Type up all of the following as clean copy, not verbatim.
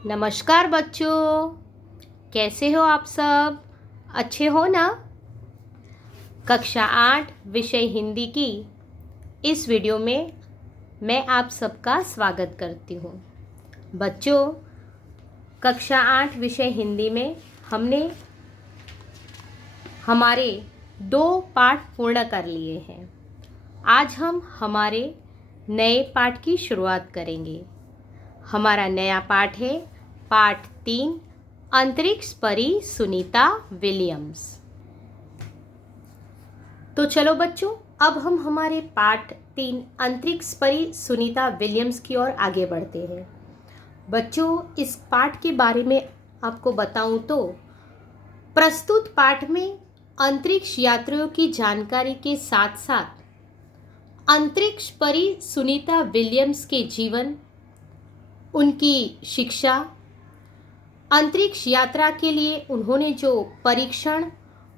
नमस्कार बच्चों, कैसे हो आप सब? अच्छे हो ना? कक्षा 8 विषय हिंदी की इस वीडियो में मैं आप सबका स्वागत करती हूँ। बच्चों, कक्षा 8 विषय हिंदी में हमने हमारे 2 पाठ पूर्ण कर लिए हैं। आज हम हमारे नए पाठ की शुरुआत करेंगे। हमारा नया पाठ है पाठ 3, अंतरिक्ष परी सुनीता विलियम्स। तो चलो बच्चों, अब हम हमारे पाठ 3 अंतरिक्ष परी सुनीता विलियम्स की ओर आगे बढ़ते हैं। बच्चों, इस पाठ के बारे में आपको बताऊं तो प्रस्तुत पाठ में अंतरिक्ष यात्रियों की जानकारी के साथ साथ अंतरिक्ष परी सुनीता विलियम्स के जीवन, उनकी शिक्षा, अंतरिक्ष यात्रा के लिए उन्होंने जो परीक्षण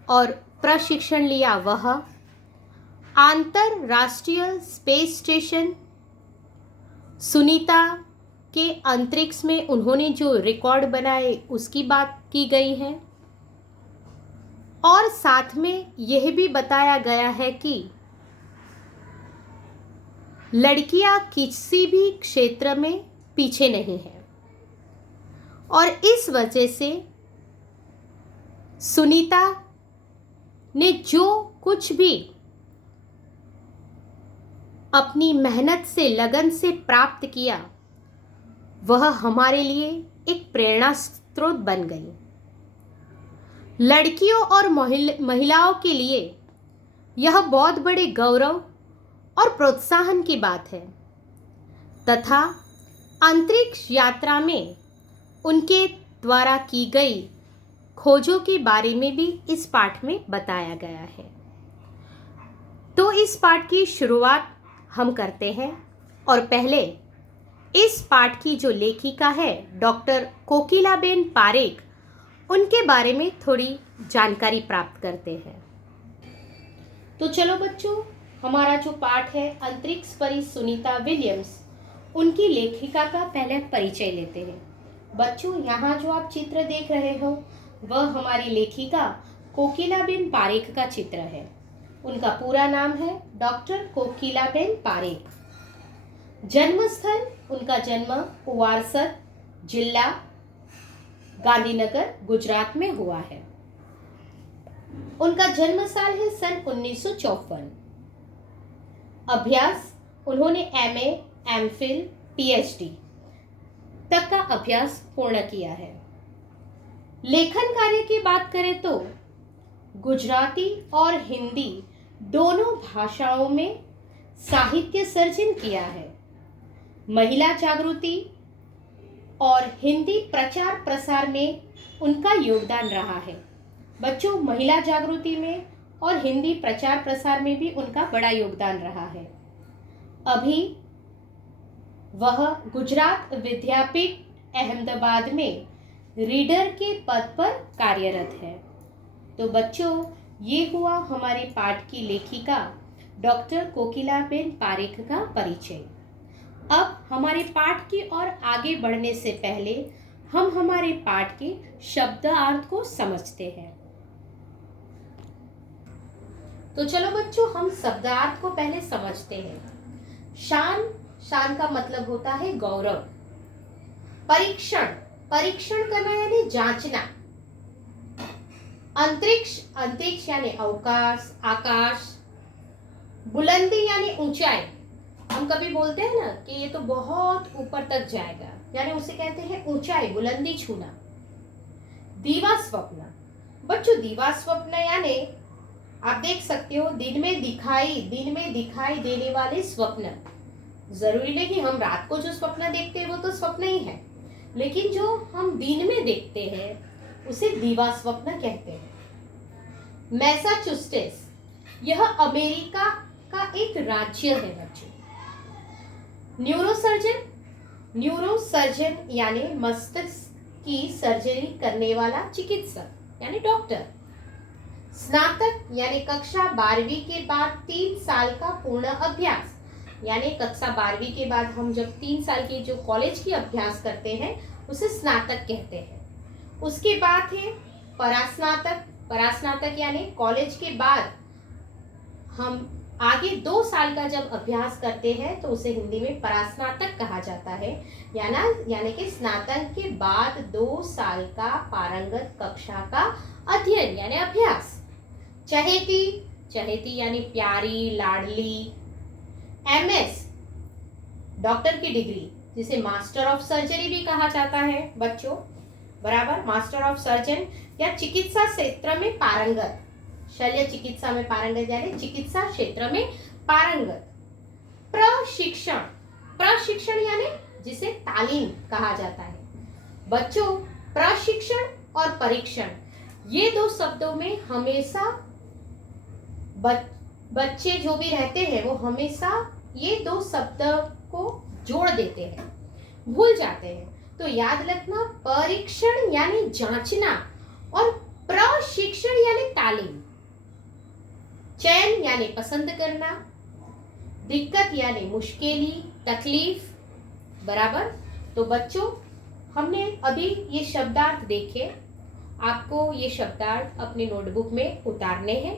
और प्रशिक्षण लिया वह, अंतरराष्ट्रीय स्पेस स्टेशन सुनीता के अंतरिक्ष में उन्होंने जो रिकॉर्ड बनाए उसकी बात की गई है। और साथ में यह भी बताया गया है कि लड़कियां किसी भी क्षेत्र में पीछे नहीं हैं और इस वजह से सुनीता ने जो कुछ भी अपनी मेहनत से, लगन से प्राप्त किया वह हमारे लिए एक प्रेरणा स्रोत बन गई। लड़कियों और महिलाओं के लिए यह बहुत बड़े गौरव और प्रोत्साहन की बात है तथा अंतरिक्ष यात्रा में उनके द्वारा की गई खोजों के बारे में भी इस पाठ में बताया गया है। तो इस पाठ की शुरुआत हम करते हैं और पहले इस पाठ की जो लेखिका है डॉक्टर कोकिलाबेन पारेख, उनके बारे में थोड़ी जानकारी प्राप्त करते हैं। तो चलो बच्चों, हमारा जो पाठ है अंतरिक्ष परी सुनीता विलियम्स, उनकी लेखिका का पहले परिचय लेते हैं। बच्चों, यहाँ जो आप चित्र देख रहे हो वह हमारी लेखिका कोकिलाबेन पारेख का चित्र है। उनका पूरा नाम है डॉक्टर कोकिलाबेन पारेख। जन्मस्थल उनका जन्म उवारसद जिला गांधीनगर गुजरात में हुआ है। उनका जन्म साल है सन 1954। अभ्यास उन्होंने MA, MPhil, PhD तक का अभ्यास पूर्ण किया है। लेखन कार्य की बात करें तो गुजराती और हिंदी दोनों भाषाओं में साहित्य सर्जन किया है। महिला जागृति और हिंदी प्रचार प्रसार में उनका योगदान रहा है। बच्चों, महिला जागृति में और हिंदी प्रचार प्रसार में भी उनका बड़ा योगदान रहा है। अभी वह गुजरात विद्यापीठ अहमदाबाद में रीडर के पद पर कार्यरत है। तो बच्चों, ये हुआ हमारे पाठ की लेखिका डॉक्टर कोकिलाबेन पारेख का परिचय। अब हमारे पाठ की ओर आगे बढ़ने से पहले हम हमारे पाठ के शब्दार्थ को समझते हैं। तो चलो बच्चों, हम शब्दार्थ को पहले समझते हैं। शान, शान का मतलब होता है गौरव। परीक्षण, परीक्षण करना यानी जांचना। अंतरिक्ष, अंतरिक्ष यानी अवकाश, आकाश। बुलंदी यानी ऊंचाई। हम कभी बोलते हैं ना कि ये तो बहुत ऊपर तक जाएगा, यानी उसे कहते हैं ऊंचाई, बुलंदी छूना। दीवा स्वप्न, बच्चों दीवा स्वप्न यानी आप देख सकते हो दिन में दिखाई देने वाले स्वप्न। जरूरी नहीं कि हम रात को जो स्वप्न देखते हैं वो तो स्वप्न ही है, लेकिन जो हम दिन में देखते हैं उसे दीवा स्वप्न कहते हैं। मैसाचुसेट्स, यह अमेरिका का एक राज्य है बच्चों। न्यूरोसर्जन, न्यूरोसर्जन यानी मस्तिष्क की सर्जरी करने वाला चिकित्सक यानी डॉक्टर। स्नातक यानी कक्षा 12वीं के बाद 3 साल का पूर्ण अभ्यास, यानी कक्षा 12वीं के बाद हम जब 3 साल की जो कॉलेज की अभ्यास करते हैं उसे स्नातक कहते हैं। उसके बाद है परास्नातक। परास्नातक यानी कॉलेज के बाद हम आगे 2 साल का जब अभ्यास करते हैं तो उसे हिंदी में परास्नातक कहा जाता है। यानी कि स्नातक के बाद 2 साल का पारंगत कक्षा का अध्ययन यानी अभ्यास। चहेती, चहेती यानी प्यारी, लाडली। एमएस, डॉक्टर की डिग्री, जिसे मास्टर ऑफ सर्जरी भी कहा जाता है बच्चों, बराबर, मास्टर ऑफ सर्जन या चिकित्सा क्षेत्र में पारंगत, शल्य चिकित्सा में पारंगत यानी चिकित्सा क्षेत्र में पारंगत। प्रशिक्षण, प्रशिक्षण यानी जिसे तालीम कहा जाता है। बच्चों, प्रशिक्षण और परीक्षण ये 2 शब्दों में हमेशा बच्चे जो भी रहते हैं वो हमेशा ये 2 शब्द को जोड़ देते हैं, भूल जाते हैं। तो याद रखना, परीक्षण यानी जांचना और प्रशिक्षण यानी तालीम। चयन यानी पसंद करना, दिक्कत यानी मुश्किली, तकलीफ, बराबर। तो बच्चों, हमने अभी ये शब्दार्थ देखे, आपको ये शब्दार्थ अपनी नोटबुक में उतारने हैं।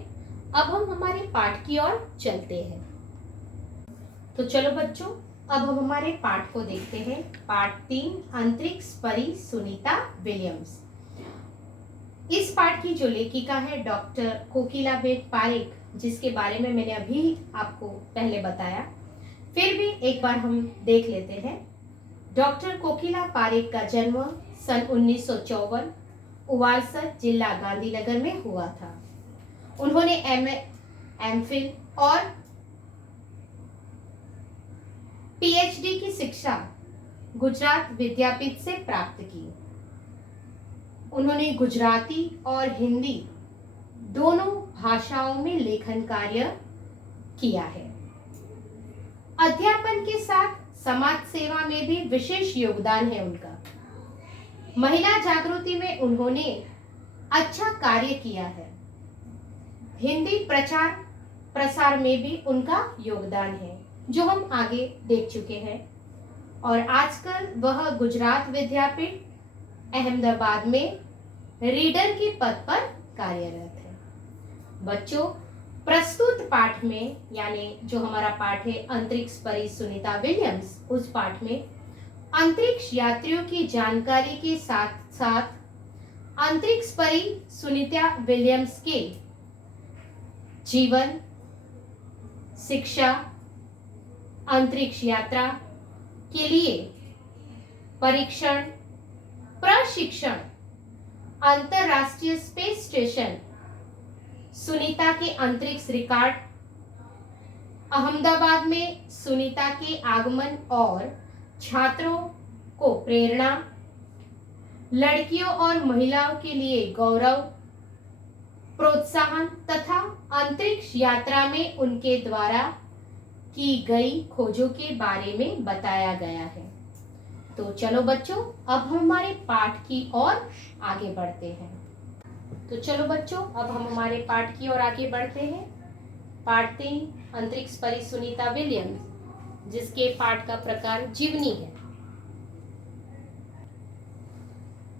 अब हम हमारे पाठ की ओर चलते हैं। तो चलो बच्चों, अब हम हमारे पाठ को देखते हैं। पाठ 3, अंतरिक्ष परी सुनीता विलियम्स। इस पाठ की जो लेखिका है डॉक्टर कोकिलाबेन पारेख, जिसके बारे में मैंने अभी आपको पहले बताया, फिर भी एक बार हम देख लेते हैं। डॉक्टर कोकिला पारेख का जन्म सन 1954 उवालसर जिला गांधीनगर में हुआ था। उन्होंने एमफिल और पीएचडी की शिक्षा गुजरात विद्यापीठ से प्राप्त की। उन्होंने गुजराती और हिंदी दोनों भाषाओं में लेखन कार्य किया है। अध्यापन के साथ समाज सेवा में भी विशेष योगदान है उनका। महिला जागृति में उन्होंने अच्छा कार्य किया है। हिंदी प्रचार प्रसार में भी उनका योगदान है, जो हम आगे देख चुके हैं। और आजकल वह गुजरात विद्यापीठ अहमदाबाद में रीडर के पद पर कार्यरत है। बच्चों, प्रस्तुत पाठ में, यानी जो हमारा पाठ है अंतरिक्ष परी सुनीता विलियम्स, उस पाठ में अंतरिक्ष यात्रियों की जानकारी के साथ साथ अंतरिक्ष परी सुनीता विलियम्स के जीवन, शिक्षा, अंतरिक्ष यात्रा के लिए परीक्षण, प्रशिक्षण, अंतरराष्ट्रीय स्पेस स्टेशन, सुनीता के अंतरिक्ष रिकॉर्ड, अहमदाबाद में सुनीता के आगमन और छात्रों को प्रेरणा, लड़कियों और महिलाओं के लिए गौरव, प्रोत्साहन तथा अंतरिक्ष यात्रा में उनके द्वारा की गई खोजों के बारे में बताया गया है। तो चलो बच्चों, अब हम हमारे पाठ की ओर आगे बढ़ते हैं। तो चलो बच्चों, अब हम हमारे पाठ की ओर आगे बढ़ते हैं। पाठ 3, अंतरिक्ष परी सुनीता विलियम्स, जिसके पाठ का प्रकार जीवनी है।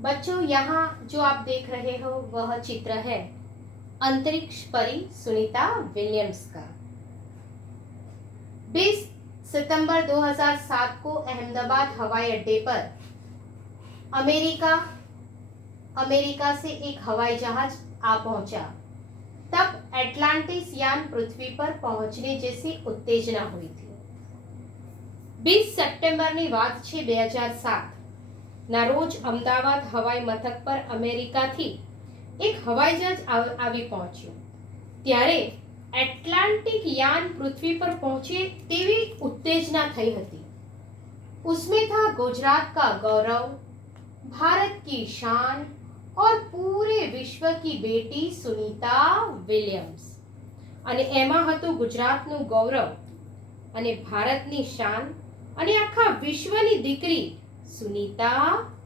बच्चों, यहाँ जो आप देख रहे हो वह चित्र है अंतरिक्ष परी सुनीता विलियम्स का। 20 सितंबर 2007 को अहमदाबाद हवाई अड्डे पर अमेरिका से एक हवाई जहाज आ पहुंचा। तब एटलांटिस यान पृथ्वी पर पहुंचने जैसी उत्तेजना हुई थी। 20 સપ્ટેમ્બરની વાત છે 2007 ના રોજ અમદાવાદ હવાઈ મથક પર અમેરિકાથી એક હવાઈ જહાજ આવી પહોંચ્યું। ત્યારે एटलांटिक यान पृथ्वी पर पहुंचे तेवी उत्तेजना थई हती। उसमें था गुजरात का गौरव, भारत की शान और पूरे विश्व की बेटी सुनीता विलियम्स। अने एमा हतुं गुजरातनुं गौरव अने भारतनी शान अने आखा विश्वनी दीकरी सुनीता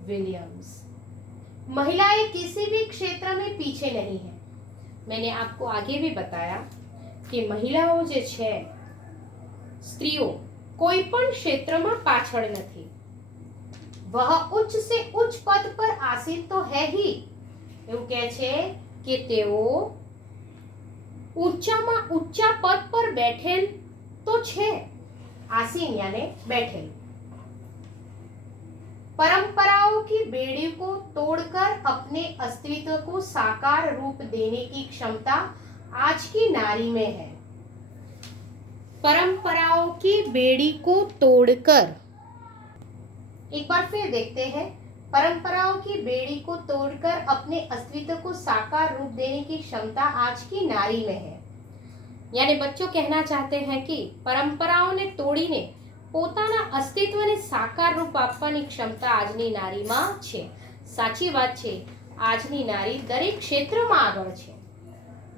विलियम्स। महिलाएं किसी भी क्षेत्र में पीछे नहीं है। मैंने आपको आगे भी बताया कि महिलाओं जे छे, स्त्रीओ कोई पण क्षेत्र में पाछळ नथी। वह उच्च से उच्च पद पर आसीन तो है ही, એવું કહે છે કે તેઓ ઊંચામાં ઊંચા પદ પર બેઠેલ તો છે, आसीन यानी बैठेल। परंपराओं की बेड़ी को तोड़कर अपने अस्तित्व को साकार रूप देने की क्षमता आज की नारी में है। परंपराओं की बेड़ी को तोड़कर, एक बार फिर देखते हैं, परंपराओं की बेड़ी को तोड़कर अपने अस्तित्व को साकार रूप देने की क्षमता आज की नारी में है। यानी बच्चों कहना चाहते हैं कि परंपराओं ने तोड़ीने પોતાના અસ્તિત્વને સાકાર રૂપ આપવાની ક્ષમતા આજની નારીમાં છે। સાચી વાત છે, આજની નારી દરેક ક્ષેત્રમાં આગળ છે।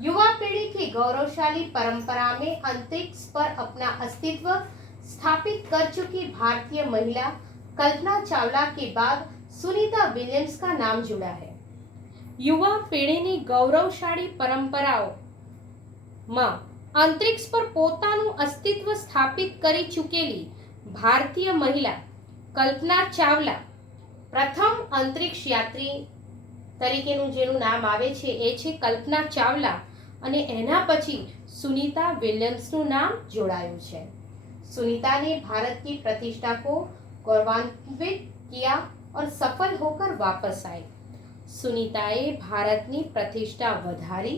युवा पीढ़ी की गौरवशाली परंपरा में अंतरिक्ष पर अपना अस्तित्व स्थापित कर चुकी भारतीय महिला कल्पना चावला के बाद सुनीता विलियम्स का नाम जुड़ा है। युवा पीढ़ी ने गौरवशाली परंपराओं में अंतरिक्ष पर પોતાનું અસ્તિત્વ સ્થાપિત કરી ચૂકેલી ભારતીય મહિલા કલ્પના ચાવલા પ્રથમ અંતરિક્ષ યાત્રી તરીકેનું જેનું નામ આવે છે એ છે કલ્પના ચાવલા, અને એના પછી સુનીતા વિલિયમ્સનું નામ જોડાયું છે। सुनीता ने भारत की प्रतिष्ठा को गौरवान्वित किया और सफल होकर वापस आई। सुनीताए भारतनी प्रतिष्ठा વધારી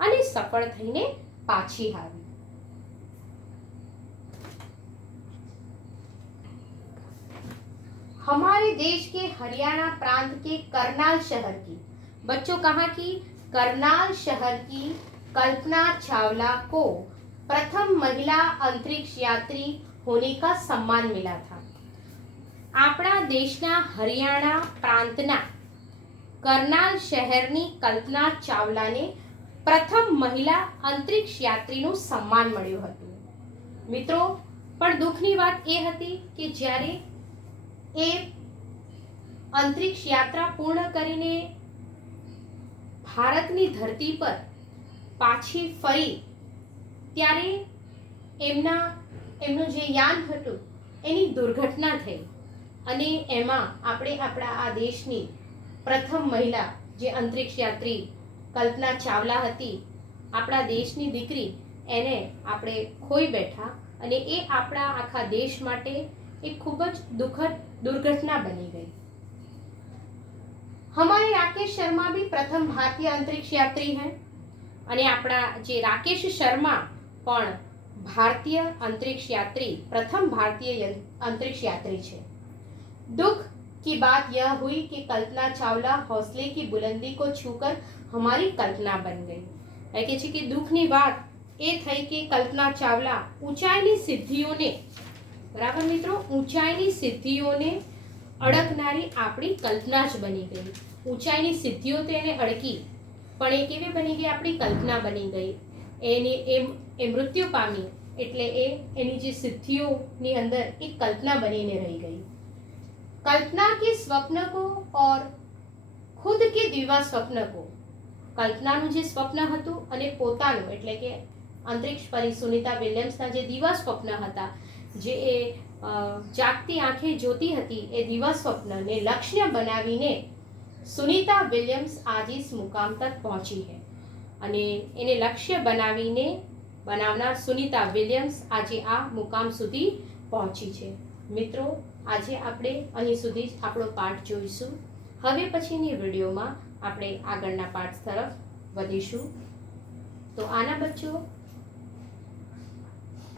અને સફળ થઈને પાછી આવી। हमारे देश के हरियाणा प्रांत के करनाल शहर की, बच्चों कहाँ की, करनाल शहर की कल्पना चावला को प्रथम महिला अंतरिक्ष यात्री होने का सम्मान मिला था। આપણા દેશના હરિયાણા પ્રાંતના કરનાલ શહેરની કલ્પના ચાવલાને પ્રથમ મહિલા અંતરિક્ષ યાત્રીનું સન્માન મળ્યું હતું। મિત્રો, પણ દુઃખની વાત એ હતી કે જ્યારે એ અંતરિક્ષ યાત્રા પૂર્ણ કરીને ભારતની ધરતી પર પાછી ફરી ત્યારે એમનું જે યાન હતું એની દુર્ઘટના થઈ, અને એમાં આપણે આપણા આ દેશની પ્રથમ મહિલા જે અંતરિક્ષ યાત્રી કલ્પના ચાવલા હતી, આપણા દેશની દીકરી, એને આપણે ખોઈ બેઠા, અને એ આપણા આખા દેશ માટે एक खूब दुखद दुर्घटना बनी गई। हमारे राकेश शर्मा भी प्रथम भारतीय अंतरिक्ष यात्री हैं, અને આપણા જે રાકેશ શર્મા પણ ભારતીય અંતરિક્ષ यात्री, प्रथम भारतीय अंतरिक्ष यात्री છે। दुख की बात यह हुई कि कल्पना चावला हौसले की बुलंदी को छूकर हमारी कल्पना बन गई। એટલે છે કે દુઃખની વાત એ થઈ કે કલ્પના ચાવલા ઊંચાઈની સિદ્ધિઓને, બરાબર મિત્રો, ઊંચાઈની સિદ્ધિઓને અડકનારી આપણી કલ્પના જ બની ગઈ। ઊંચાઈની સિદ્ધિઓ તો એને અડકી, પણ એ કેવી બની ગઈ, આપણી કલ્પના બની ગઈ। એ મૃત્યુ પામી એટલે એની જે સિદ્ધિઓની અંદર એક કલ્પના બનીને રહી ગઈ। कल्पना के स्वप्न को और खुद के दिवा स्वप्न को, કલ્પનાનું જે સ્વપ્ન હતું અને પોતાનું એટલે કે અંતરિક્ષ પરી સુનીતા વિલિયમ્સના જે દિવા સ્વપ્ન હતા, જે એ જાગતી આંખે જોતી હતી, એ દિવા સ્વપ્નને લક્ષ્ય બનાવીને સુનીતા વિલિયમ્સ आज इस मुकाम तक पहुंची है, અને એને લક્ષ્ય બનાવનાર સુનીતા વિલિયમ્સ આજે આ મુકામ સુધી પહોંચી છે। મિત્રો, આજે આપણે અહીં સુધી જ આપણો પાઠ જોઈશું। હવે પછીની વિડીયોમાં આપણે આગળના પાઠ તરફ વધીશું। તો આના બચ્ચો